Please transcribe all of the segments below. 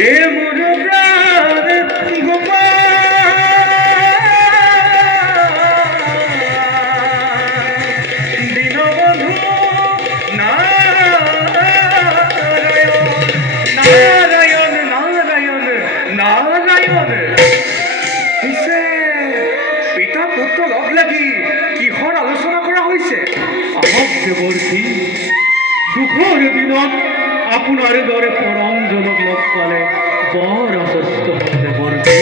এ মোৰ প্ৰাণ গোপাল দীনবন্ধু নাৰায়ণ নাৰায়ণ নাৰায়ণ পিছে পিতা পুত্ৰ লগ লাগি কিহৰ আলোচনা কৰা হৈছে? আহক দেৱৰ্ষি, দুখৰ দিনত আপোনাৰ দৰে পৰমজনক লগ পালে বৰ আশ্বস্ত হ'ল দেৱৰ্ষি।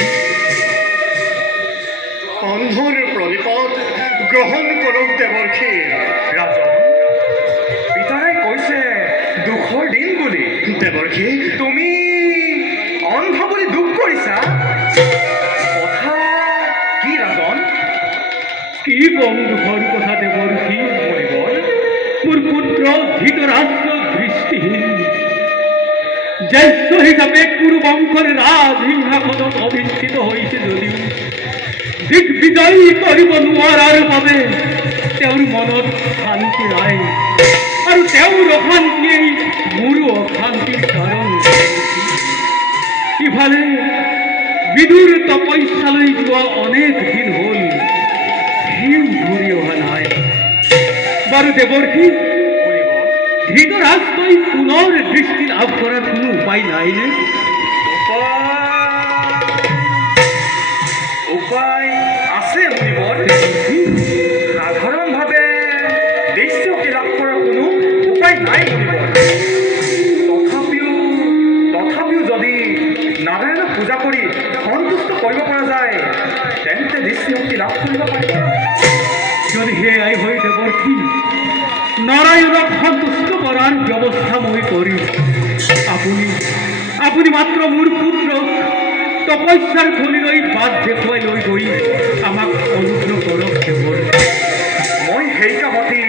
অন্ধৰ প্ৰণিপাত গ্ৰহণ কৰক দেৱৰ্ষি। ৰাজন, পিতাই কৈছে দুখৰ দিন বুলি। দেৱৰ্ষি, তুমি অন্ধ বুলি দুখ কৰিছা? কথা কি ৰাজন? কি কম দুখৰ কথা দেৱৰ্ষি? মোৰ পুত্ৰ ধৃতৰাষ্ট্ৰ দৃষ্টিহীন, জ্যেষ্ঠ হিচাপে কুৰুবংশৰ ৰাজসিংহাসনত অধিষ্ঠিত হৈছে যদিও দিগ্বিজয়ী কৰিব নোৱাৰাৰ বাবে তেওঁৰ মনত শান্তি নাই, আৰু তেওঁৰ অশান্তিয়েই মোৰো অশান্তিৰ কাৰণ। ইফালে বিদুৰ তপস্যালৈ যোৱা অনেক দিন হ'ল, সিও ঘূৰি অহা নাই। বাৰু দেৱৰ্ষি, ধৃতৰাষ্ট্ৰই পুনৰ দৃষ্টি লাভ কৰাৰ কোনো উপায় নাইনে? উপায় আছে মুনিবৰ। সাধাৰণভাৱে দৃষ্টি লাভ কৰাৰ কোনো উপায় নাই মুনিবৰ। তথাপিও যদি নাৰায়ণক পূজা কৰি সন্তুষ্ট কৰিব পৰা যায় তেন্তে দৃষ্টিশক্তি লাভ কৰিব পাৰিব। যদি সেয়াই হয় দেৱৰ্ষি, নাৰায়ণক সন্তুষ্ট কৰাৰ ব্যৱস্থা মই কৰিম। আপুনি মাত্ৰ মোৰ পুত্ৰক তপস্যাৰ থলীলৈ বাট দেখুৱাই লৈ গৈ আমাক অনুগ্ৰহ কৰক দেৱৰ্ষি। মই সেই কামতেই